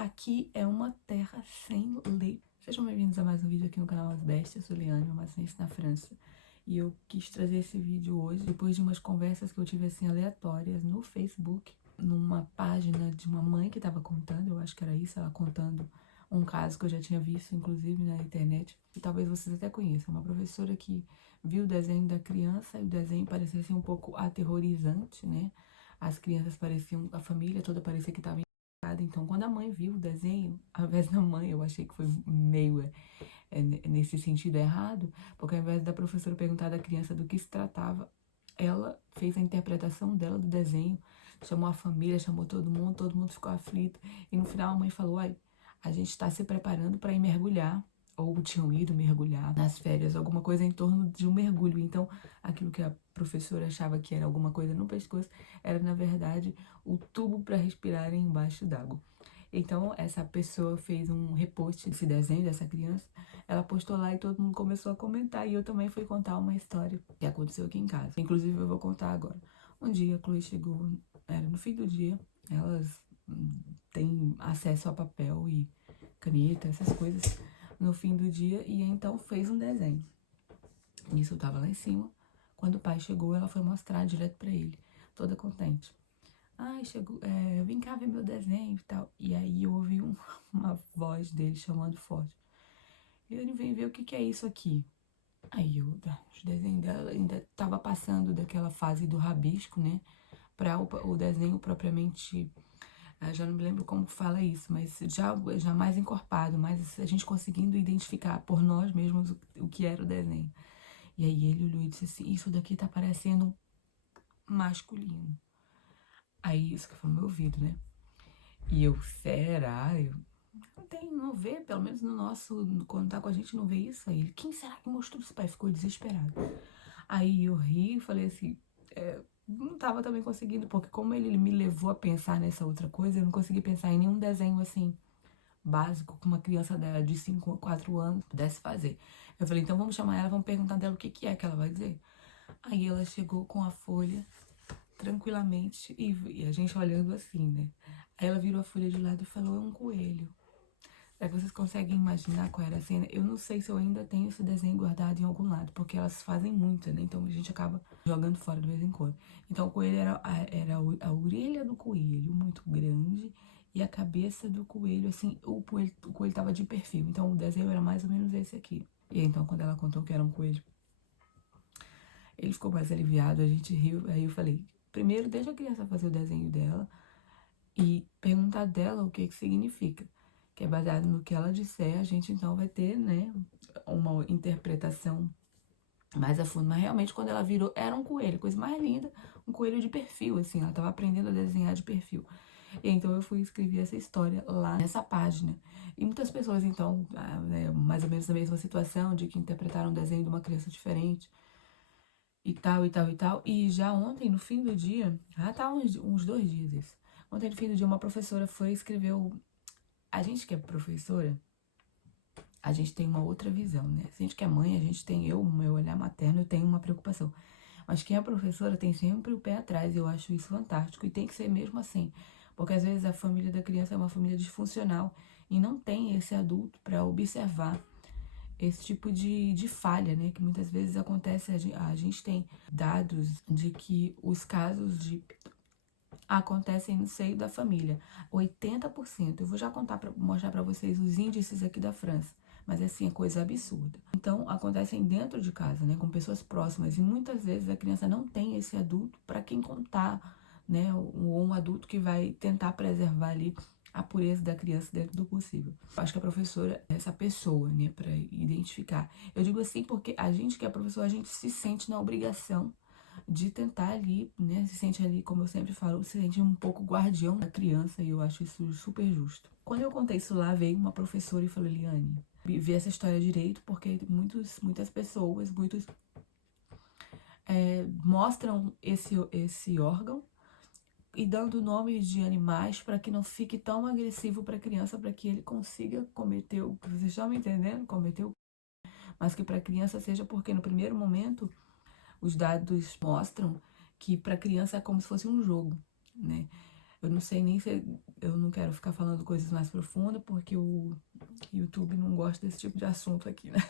aqui é uma terra sem lei. Sejam bem-vindos a mais um vídeo aqui no canal As Bestas. Eu sou Liane, uma maçonista na França. E eu quis trazer esse vídeo hoje, depois de umas conversas que eu tive assim aleatórias no Facebook, numa página de uma mãe que estava contando, eu acho que era isso, ela contando um caso que eu já tinha visto, inclusive, na internet, e talvez vocês até conheçam. Uma professora que viu o desenho da criança e o desenho parecia assim um pouco aterrorizante, né? As crianças pareciam, a família toda parecia que estava encantada. Então, quando a mãe viu o desenho, ao invés da mãe, eu achei que foi meio nesse sentido errado, porque ao invés da professora perguntar da criança do que se tratava, ela fez a interpretação dela do desenho, chamou a família, chamou todo mundo ficou aflito. E no final a mãe falou: olha, a gente está se preparando para ir mergulhar, ou tinham ido mergulhar nas férias, alguma coisa em torno de um mergulho. Então, aquilo que a professora achava que era alguma coisa no pescoço, era na verdade o tubo para respirarem embaixo d'água. Então, essa pessoa fez um repost desse desenho dessa criança, ela postou lá e todo mundo começou a comentar, e eu também fui contar uma história que aconteceu aqui em casa. Inclusive, eu vou contar agora. Um dia, a Chloe chegou, era no fim do dia, elas têm acesso a papel e caneta, essas coisas, no fim do dia, e então fez um desenho. Isso eu tava lá em cima. Quando o pai chegou, ela foi mostrar direto pra ele, toda contente. Ai, chegou, vem cá ver meu desenho e tal. E aí eu ouvi uma voz dele chamando forte. Ele vem ver o que é isso aqui. Aí os desenhos dela ainda tava passando daquela fase do rabisco, né? Para o desenho propriamente, já não me lembro como fala isso, mas já mais encorpado, mais a gente conseguindo identificar por nós mesmos o que era o desenho. E aí ele olhou e disse assim: isso daqui tá parecendo masculino. Aí isso que foi no meu ouvido, né? E eu, será? Eu não vê, pelo menos no nosso, quando tá com a gente, não vê isso. Aí ele, quem será que mostrou isso? Pai ficou desesperado. Aí eu ri e falei assim, não tava também conseguindo, porque como ele me levou a pensar nessa outra coisa, eu não consegui pensar em nenhum desenho assim, básico, que uma criança dela de 5 ou 4 anos pudesse fazer. Eu falei, então vamos chamar ela, vamos perguntar dela o que é que ela vai dizer. Aí ela chegou com a folha, tranquilamente, e a gente olhando assim, né? Aí ela virou a folha de lado e falou, é um coelho. É que vocês conseguem imaginar qual era a cena? Eu não sei se eu ainda tenho esse desenho guardado em algum lado, porque elas fazem muito, né? Então a gente acaba jogando fora de vez em quando. Então o coelho era a orelha do coelho, muito grande, e a cabeça do coelho, assim, o coelho tava de perfil. Então o desenho era mais ou menos esse aqui. E então quando ela contou que era um coelho, ele ficou mais aliviado, a gente riu. Aí eu falei, primeiro deixa a criança fazer o desenho dela e perguntar dela o que significa. Que é baseado no que ela disser, a gente então vai ter, né, uma interpretação mais a fundo. Mas realmente quando ela virou, era um coelho, coisa mais linda, um coelho de perfil, assim, ela tava aprendendo a desenhar de perfil. E então eu fui escrever essa história lá nessa página. E muitas pessoas então, né, mais ou menos na mesma situação, de que interpretaram um desenho de uma criança diferente, e tal, e tal, e tal. E já ontem, no fim do dia, tá uns 2 dias isso. Ontem, no fim do dia, uma professora foi e escreveu. A gente que é professora, a gente tem uma outra visão, né? Se a gente que é mãe, a gente tem, o meu olhar materno, eu tenho uma preocupação. Mas quem é professora tem sempre o pé atrás, e eu acho isso fantástico, e tem que ser mesmo assim. Porque às vezes a família da criança é uma família disfuncional e não tem esse adulto para observar esse tipo de falha, né? Que muitas vezes acontece, a gente tem dados de que os casos de acontecem no seio da família. 80%. Eu vou já mostrar para vocês os índices aqui da França. Mas assim, é coisa absurda. Então, acontecem dentro de casa, né? Com pessoas próximas. E muitas vezes a criança não tem esse adulto para quem contar, né? Ou um adulto que vai tentar preservar ali a pureza da criança dentro do possível. Eu acho que a professora é essa pessoa, né? Para identificar. Eu digo assim porque a gente que é professor, a gente se sente na obrigação de tentar ali, né, se sente ali, como eu sempre falo, se sente um pouco guardião da criança, e eu acho isso super justo. Quando eu contei isso lá, veio uma professora e falou, Liane, vê essa história direito, porque muitas pessoas, mostram esse órgão e dando nomes de animais para que não fique tão agressivo para a criança, para que ele consiga cometer o que vocês estão me entendendo, mas que para a criança seja, porque no primeiro momento os dados mostram que para a criança é como se fosse um jogo, né? Eu não sei nem se... Eu não quero ficar falando coisas mais profundas, porque o YouTube não gosta desse tipo de assunto aqui, né?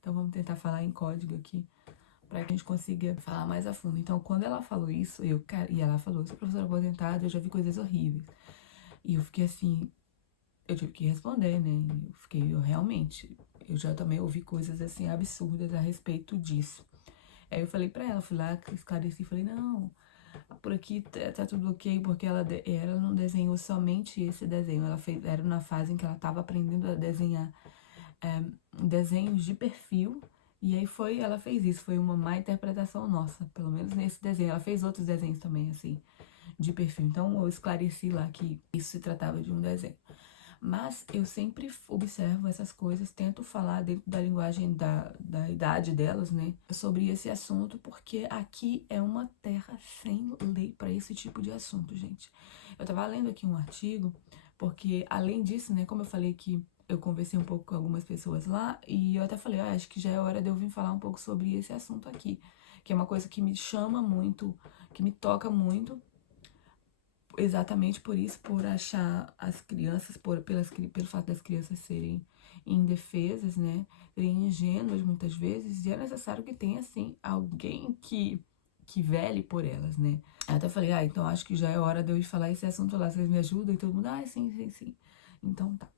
Então vamos tentar falar em código aqui, para que a gente consiga falar mais a fundo. Então, quando ela falou isso, e ela falou, sou professora aposentada, eu já vi coisas horríveis. E eu fiquei assim, eu tive que responder, né? Eu já também ouvi coisas assim absurdas a respeito disso. Aí eu falei pra ela, fui lá, esclareci, falei, não, por aqui tá tudo ok, porque ela não desenhou somente esse desenho, era na fase em que ela tava aprendendo a desenhar desenhos de perfil, e aí ela fez isso, foi uma má interpretação nossa, pelo menos nesse desenho. Ela fez outros desenhos também, assim, de perfil, então eu esclareci lá que isso se tratava de um desenho. Mas eu sempre observo essas coisas, tento falar dentro da linguagem da idade delas, né, sobre esse assunto, porque aqui é uma terra sem lei para esse tipo de assunto, gente. Eu tava lendo aqui um artigo, porque além disso, né, como eu falei que eu conversei um pouco com algumas pessoas lá, e eu até falei, acho que já é hora de eu vir falar um pouco sobre esse assunto aqui, que é uma coisa que me chama muito, que me toca muito, exatamente por isso, por achar as crianças, pelo fato das crianças serem indefesas, né, serem ingênuas muitas vezes, e é necessário que tenha, assim, alguém que vele por elas, né. Eu até falei, então acho que já é hora de eu ir falar esse assunto lá, vocês me ajudam? E todo mundo, sim, sim, sim. Então tá.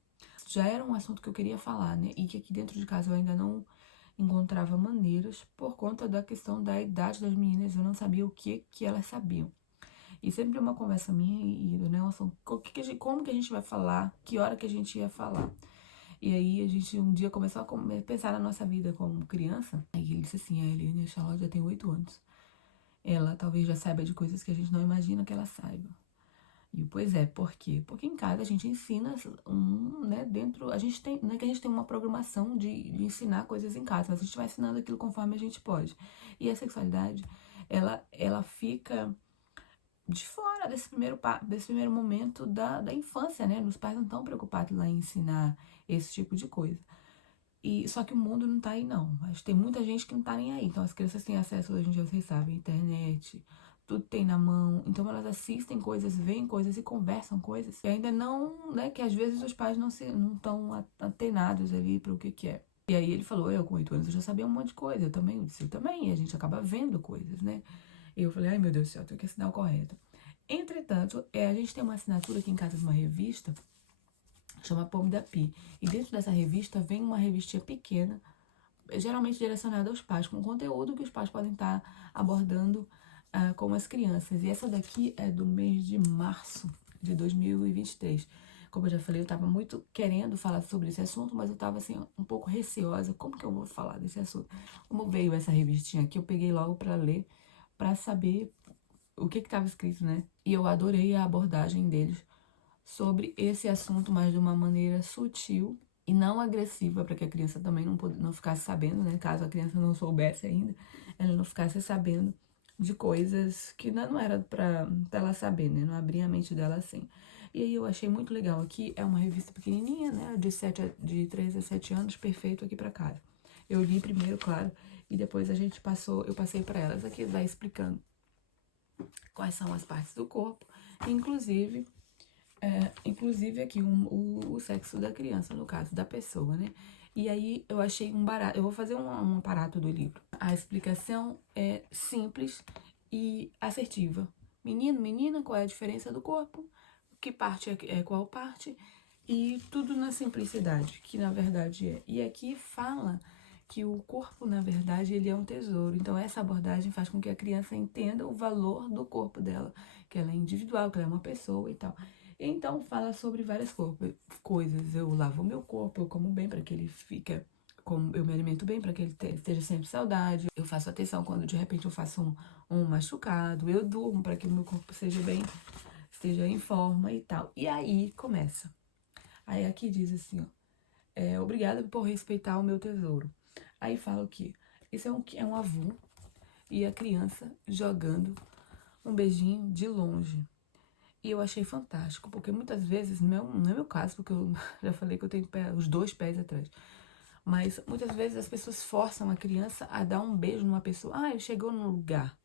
Já era um assunto que eu queria falar, né, e que aqui dentro de casa eu ainda não encontrava maneiras por conta da questão da idade das meninas, eu não sabia o que elas sabiam. E sempre uma conversa minha e do Nelson, como que a gente vai falar, que hora que a gente ia falar. E aí a gente um dia começou a pensar na nossa vida como criança. Aí ele disse assim, a Eliane, a Charlotte já tem 8 anos. Ela talvez já saiba de coisas que a gente não imagina que ela saiba. E pois é, por quê? Porque em casa a gente ensina, né, a gente tem, não é que a gente tem uma programação de ensinar coisas em casa, mas a gente vai ensinando aquilo conforme a gente pode. E a sexualidade, ela fica de fora desse primeiro momento da infância, né? Os pais não estão preocupados lá em ensinar esse tipo de coisa. E só que o mundo não tá aí, não. Acho que tem muita gente que não tá nem aí. Então as crianças têm acesso hoje em dia, vocês sabem, internet, tudo tem na mão. Então elas assistem coisas, veem coisas e conversam coisas. E ainda não, né, que às vezes os pais não estão antenados ali para o que é. E aí ele falou, eu com 8 anos eu já sabia um monte de coisa, eu disse, eu também, e a gente acaba vendo coisas, né? E eu falei, ai meu Deus do céu, tenho que assinar o correto. Entretanto, a gente tem uma assinatura aqui em casa de uma revista, chama Pomme da Pi. E dentro dessa revista vem uma revistinha pequena, geralmente direcionada aos pais, com conteúdo que os pais podem estar abordando com as crianças. E essa daqui é do mês de março de 2023. Como eu já falei, eu estava muito querendo falar sobre esse assunto, mas eu estava assim, um pouco receosa. Como que eu vou falar desse assunto? Como veio essa revistinha aqui, eu peguei logo para ler, para saber o que estava escrito, né? E eu adorei a abordagem deles sobre esse assunto, mas de uma maneira sutil e não agressiva, para que a criança também não ficasse sabendo, né? Caso a criança não soubesse ainda, ela não ficasse sabendo de coisas que não era para ela saber, né? Não abria a mente dela assim. E aí eu achei muito legal aqui, é uma revista pequenininha, né? De 3 a 7 anos, perfeito aqui para casa. Eu li primeiro, claro, e depois eu passei para elas. Aqui vai explicando quais são as partes do corpo, inclusive aqui o sexo da criança, no caso, da pessoa, né? E aí eu achei um barato, eu vou fazer um aparato do livro. A explicação é simples e assertiva. Menino, menina, qual é a diferença do corpo? Que parte é qual parte? E tudo na simplicidade, que na verdade é. E aqui fala que o corpo, na verdade, ele é um tesouro. Então, essa abordagem faz com que a criança entenda o valor do corpo dela, que ela é individual, que ela é uma pessoa e tal. Então, fala sobre várias coisas. Eu lavo o meu corpo, eu como bem para que ele fique... Eu me alimento bem para que ele esteja sempre saudável. Eu faço atenção quando, de repente, eu faço um machucado. Eu durmo para que o meu corpo esteja em forma e tal. E aí, começa. Aí, aqui diz assim, ó. Obrigada por respeitar o meu tesouro. Aí fala o quê? Isso é um avô e a criança jogando um beijinho de longe. E eu achei fantástico, porque muitas vezes, não é meu caso, porque eu já falei que eu tenho os 2 pés atrás. Mas muitas vezes as pessoas forçam a criança a dar um beijo numa pessoa. Ele chegou num lugar.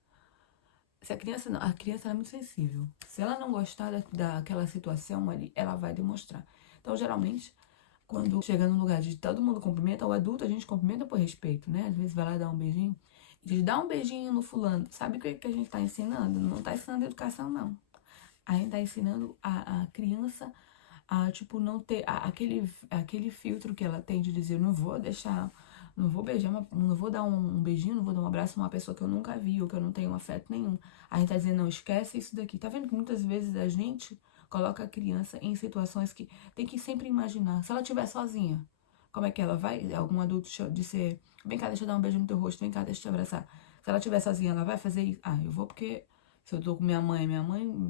Se a criança não, a criança ela é muito sensível. Se ela não gostar daquela situação ali, ela vai demonstrar. Então, geralmente, quando chega num lugar de todo mundo cumprimenta, o adulto a gente cumprimenta por respeito, né? Às vezes vai lá dar um beijinho. Diz, dá um beijinho no fulano. Sabe o que a gente tá ensinando? Não tá ensinando educação, não. A gente tá ensinando a criança a, tipo, não ter aquele filtro que ela tem de dizer, não vou deixar, não vou beijar, não vou dar um beijinho, não vou dar um abraço a uma pessoa que eu nunca vi ou que eu não tenho afeto nenhum. A gente tá dizendo, não, esquece isso daqui. Tá vendo que muitas vezes a gente coloca a criança em situações que tem que sempre imaginar. Se ela estiver sozinha, como é que ela vai? Algum adulto dizer, vem cá, deixa eu dar um beijo no teu rosto, vem cá, deixa eu te abraçar. Se ela estiver sozinha, ela vai fazer isso? Ah, eu vou porque se eu tô com minha mãe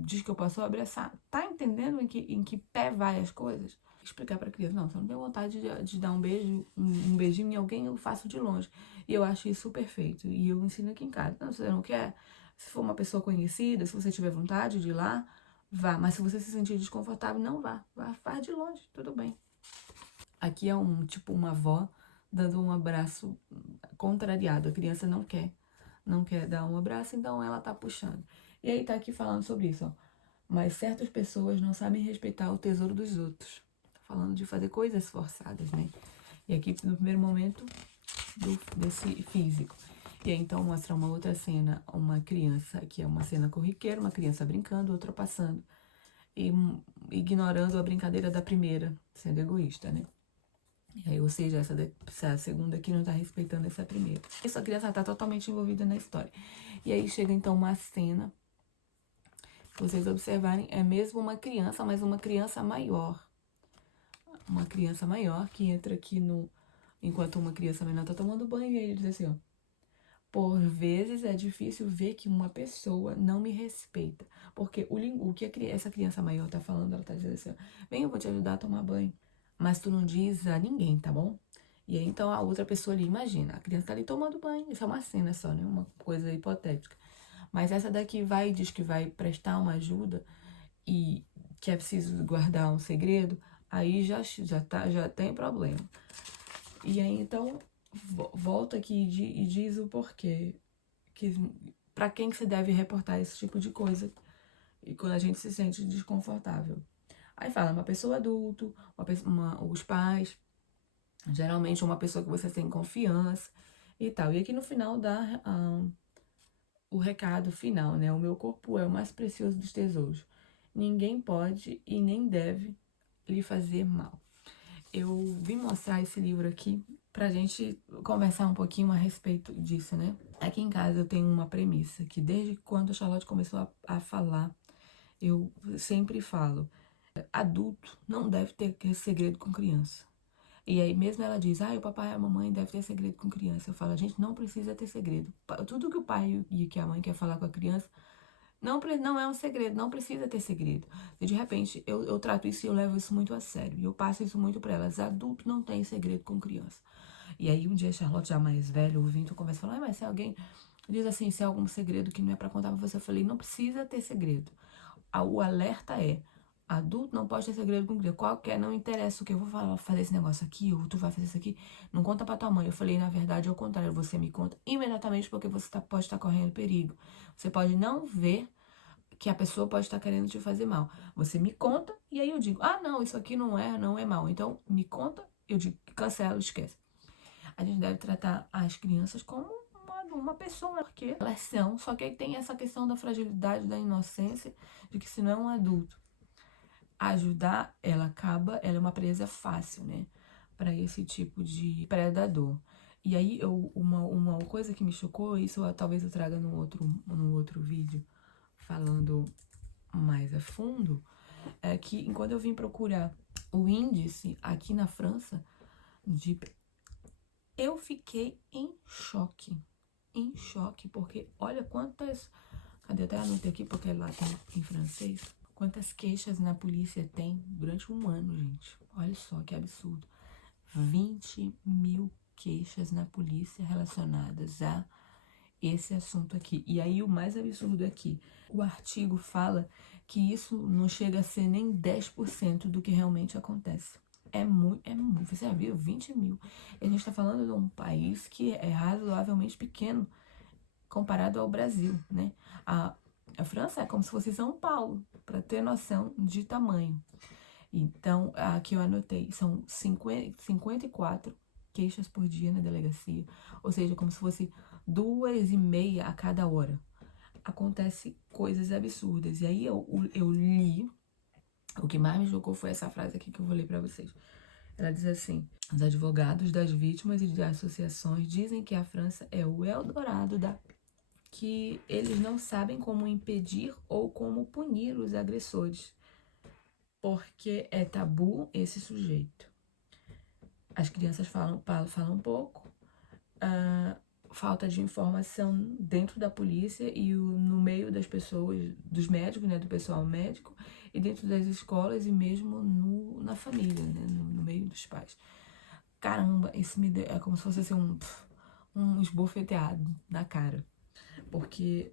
diz que eu posso abraçar. Tá entendendo em que pé vai as coisas? Explicar pra criança, não, se eu não tenho vontade de dar um beijo, um beijinho em alguém, eu faço de longe. E eu acho isso perfeito. E eu ensino aqui em casa. Não, se você não quer, se for uma pessoa conhecida, se você tiver vontade de ir lá, vá. Mas se você se sentir desconfortável, não vá. Vá de longe, tudo bem. Aqui é uma avó dando um abraço contrariado. A criança não quer dar um abraço, então ela tá puxando. E aí tá aqui falando sobre isso, ó. Mas certas pessoas não sabem respeitar o tesouro dos outros. Tá falando de fazer coisas forçadas, né? E aqui no primeiro momento desse físico. E aí então mostra uma outra cena, uma criança, que é uma cena corriqueira, uma criança brincando, outra passando. E ignorando a brincadeira da primeira, sendo egoísta, né? E aí, ou seja, essa segunda aqui não tá respeitando essa primeira. Essa criança tá totalmente envolvida na história. E aí chega então uma cena, se vocês observarem, é mesmo uma criança, mas uma criança maior. Uma criança maior que entra aqui enquanto uma criança menor tá tomando banho, e aí ele diz assim, ó. Por vezes é difícil ver que uma pessoa não me respeita. Porque o que essa criança maior tá falando, ela tá dizendo assim, ó, vem, eu vou te ajudar a tomar banho. Mas tu não diz a ninguém, tá bom? E aí, então, a outra pessoa ali, imagina, a criança tá ali tomando banho. Isso é uma cena só, né? Uma coisa hipotética. Mas essa daqui diz que vai prestar uma ajuda e que é preciso guardar um segredo, aí já tem problema. E aí, então, volta aqui e diz o porquê. Pra quem que se deve reportar esse tipo de coisa e quando a gente se sente desconfortável. Aí fala, uma pessoa adulta, os pais, geralmente uma pessoa que você tem confiança e tal. E aqui no final dá o recado final, né? O meu corpo é o mais precioso dos tesouros. Ninguém pode e nem deve lhe fazer mal. Eu vim mostrar esse livro aqui pra gente conversar um pouquinho a respeito disso, né? Aqui em casa eu tenho uma premissa, que desde quando a Charlotte começou a falar, eu sempre falo, adulto não deve ter segredo com criança. E aí mesmo ela diz, o papai e a mamãe devem ter segredo com criança. Eu falo, a gente não precisa ter segredo. Tudo que o pai e que a mãe quer falar com a criança, não é um segredo, não precisa ter segredo. E de repente eu trato isso e eu levo isso muito a sério. E eu passo isso muito pra elas. Adulto não tem segredo com criança. E aí um dia a Charlotte já mais velha, ouvindo, conversa, fala, mas se alguém diz assim, se é algum segredo que não é pra contar pra você, eu falei, não precisa ter segredo. O alerta é, adulto não pode ter segredo com criança. Qualquer, não interessa o que eu vou fazer esse negócio aqui, ou tu vai fazer isso aqui, não conta pra tua mãe. Eu falei, na verdade, ao contrário, você me conta imediatamente porque você pode estar correndo perigo. Você pode não ver que a pessoa pode estar querendo te fazer mal. Você me conta e aí eu digo, não, isso aqui não é mal. Então, me conta, eu digo, cancela, esquece. A gente deve tratar as crianças como uma pessoa, porque elas são, só que aí tem essa questão da fragilidade, da inocência, de que se não é um adulto ajudar, ela é uma presa fácil, né, para esse tipo de predador. E aí, uma coisa que me chocou, isso talvez eu traga no outro vídeo, falando mais a fundo, é que enquanto eu vim procurar o índice aqui na França, eu fiquei em choque, porque olha quantas, cadê, até anotei aqui porque lá tem em francês, quantas queixas na polícia tem durante um ano, gente. Olha só que absurdo. 20.000 queixas na polícia relacionadas a esse assunto aqui. E aí o mais absurdo aqui, o artigo fala que isso não chega a ser nem 10% do que realmente acontece. É muito, você já viu? 20.000. E a gente tá falando de um país que é razoavelmente pequeno comparado ao Brasil, né? A França é como se fosse São Paulo, para ter noção de tamanho. Então, aqui eu anotei, são 54 queixas por dia na delegacia, ou seja, como se fosse 2,5 a cada hora. Acontece coisas absurdas. E aí eu li, o que mais me chocou foi essa frase aqui que eu vou ler pra vocês. Ela diz assim: os advogados das vítimas e de associações dizem que a França é o Eldorado que eles não sabem como impedir ou como punir os agressores, porque é tabu esse sujeito. As crianças falam pouco, falta de informação dentro da polícia e no meio das pessoas, dos médicos, né, do pessoal médico, e dentro das escolas e mesmo na família, né, no meio dos pais. Caramba, isso me deu, é como se fosse assim, um esbofeteado na cara. Porque,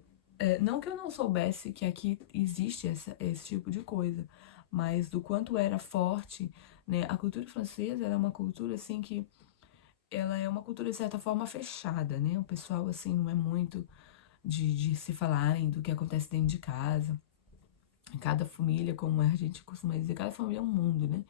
não que eu não soubesse que aqui existe esse tipo de coisa, mas do quanto era forte, né? A cultura francesa era uma cultura, assim, que ela é uma cultura, de certa forma, fechada, né? O pessoal, assim, não é muito de se falarem do que acontece dentro de casa. Cada família, como a gente costuma dizer, cada família é um mundo, né?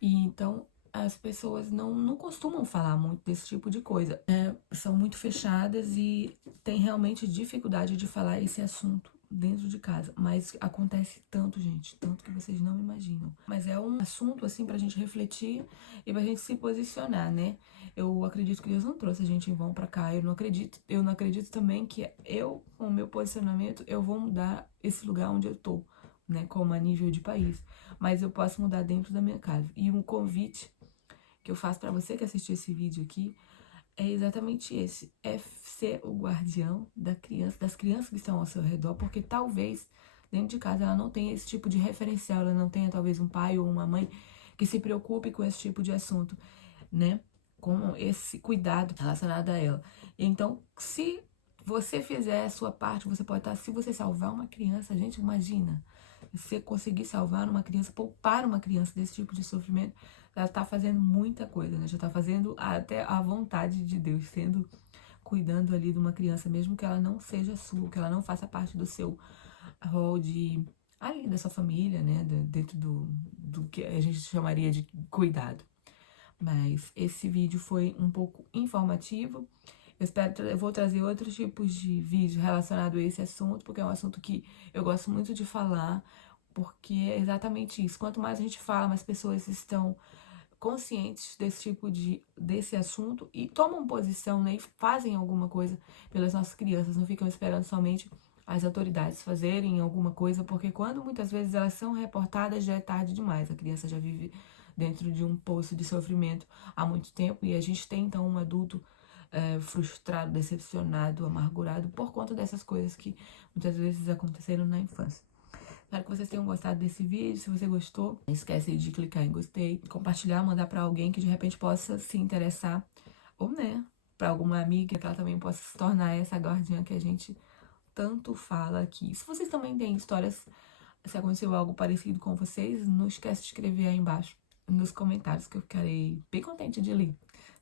E então as pessoas não costumam falar muito desse tipo de coisa. São muito fechadas e têm realmente dificuldade de falar esse assunto dentro de casa. Mas acontece tanto, gente, tanto que vocês não imaginam. Mas é um assunto, assim, pra gente refletir e pra gente se posicionar, né? Eu acredito que Deus não trouxe a gente em vão pra cá. Eu não acredito também que eu, com o meu posicionamento, eu vou mudar esse lugar onde eu tô, né? Como a nível de país. Mas eu posso mudar dentro da minha casa. E um convite que eu faço para você que assistiu esse vídeo aqui é exatamente esse: é ser o guardião das crianças que estão ao seu redor, porque talvez dentro de casa ela não tenha esse tipo de referencial, ela não tenha talvez um pai ou uma mãe que se preocupe com esse tipo de assunto, né? Com esse cuidado relacionado a ela. Então, se você fizer a sua parte, você pode estar, se você salvar uma criança, gente, imagina, você conseguir salvar uma criança, poupar uma criança desse tipo de sofrimento, ela está fazendo muita coisa, né? Já está fazendo até a vontade de Deus, cuidando ali de uma criança, mesmo que ela não seja sua, que ela não faça parte do seu rol ali da sua família, né? Dentro do que a gente chamaria de cuidado. Mas esse vídeo foi um pouco informativo. Eu vou trazer outros tipos de vídeos relacionados a esse assunto, porque é um assunto que eu gosto muito de falar, porque é exatamente isso. Quanto mais a gente fala, mais pessoas estão conscientes desse assunto e tomam posição, né, e fazem alguma coisa pelas nossas crianças, não ficam esperando somente as autoridades fazerem alguma coisa, porque quando muitas vezes elas são reportadas já é tarde demais, a criança já vive dentro de um poço de sofrimento há muito tempo e a gente tem então um adulto frustrado, decepcionado, amargurado por conta dessas coisas que muitas vezes aconteceram na infância. Espero que vocês tenham gostado desse vídeo. Se você gostou, não esquece de clicar em gostei, compartilhar, mandar para alguém que de repente possa se interessar, ou né, para alguma amiga que ela também possa se tornar essa guardiã que a gente tanto fala aqui. Se vocês também têm histórias, se aconteceu algo parecido com vocês, não esquece de escrever aí embaixo nos comentários que eu ficarei bem contente de ler.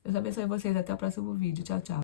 Deus abençoe vocês, até o próximo vídeo. Tchau, tchau.